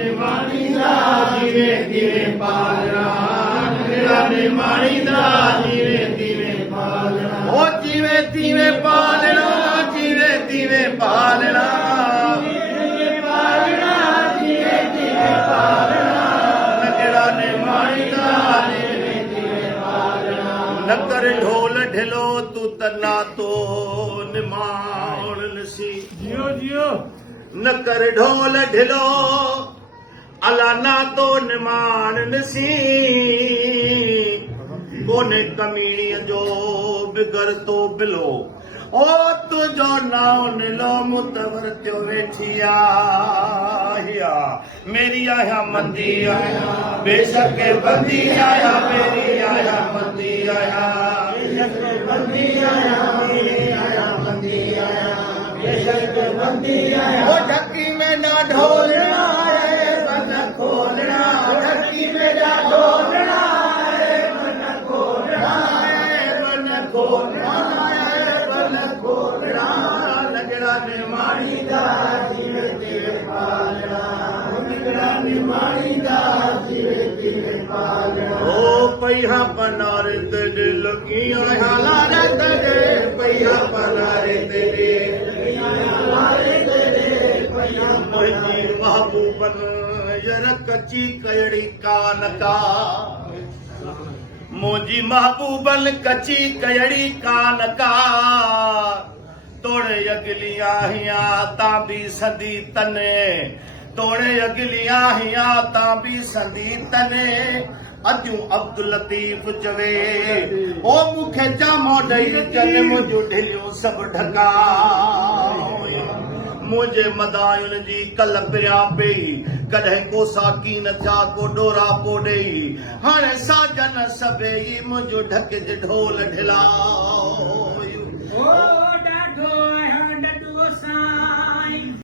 ਨਿਮਾਣੀ ਦਾ ਜਿਵੇਂ ਤਿਵੇਂ ਪਾਲਣਾ, ਨਖਰਾ ਨਿਮਾਣੀ ਦਾ ਜਿਵੇਂ ਤਿਵੇਂ ਪਾਲਣਾ, ਉਹ ਜਿਵੇਂ ਤਿਵੇਂ ਪਾਲਣਾ, ਜਿਵੇਂ ਤਿਵੇਂ ਪਾਲਣਾ, ਜਿਵੇਂ ਪਾਲਣਾ, ਜਿਵੇਂ ਤਿਵੇਂ ਪਾਲਣਾ, ਨਖਰਾ ਨਿਮਾਣੀ ਦਾ ਜਿਵੇਂ ਤਿਵੇਂ ਪਾਲਣਾ। ਨਕਰ ਢੋਲ ਢਿਲੋ ਤੂੰ ਤਨਾ ਤੋਂ ਨਿਮਾਣ ਨਸੀ, ਜਿਓ ਜਿਓ नकर ढोल ढिलो अलाना तो निमान नसी, कोने कमीणी जो बिगर तो बिलो, ओ तुझो नाव नीलो मुतवर त्यो वेठिया, मेरी आया मंदी आया बेशक बंदी आया, मेरी आया मंदी आया बेशक बंदी आया, मेरी आया मंदी आया वो ढक्की में ना ढोलना है बन खोलना, ढक्की में ना ढोलना है बन खोलना है, बन खोलना है, बन खोलना, नगड़ा निमाणी दा जिवे तिवे पालना, नगड़ा निमाणी दा जिवे तिवे पालना। ओ पहिया पनारे तेरे लगिया हालारे तेरे, पहिया पनारे तेरे मोहिनी महबूबन यर कच्ची कयड़ी कान का, मोजी महबूबन कच्ची कयड़ी कान का, तोड़े अगलियां हिया तांबी संदी तने, तोड़े अगलियां हिया तांबी संदी तने, अजू अब्दुल लतीफ चवे ओ मुखे जामो ॾेई चल मुंहिंजो ढिलियो सभु ढका, मुझे मदायुन जी कल पिया पई, कॾहिं को साकी न थिया को डोरा पो ॾेई, हाणे साजन सभेई मुंहिंजो ढक जे ढोल ढिला।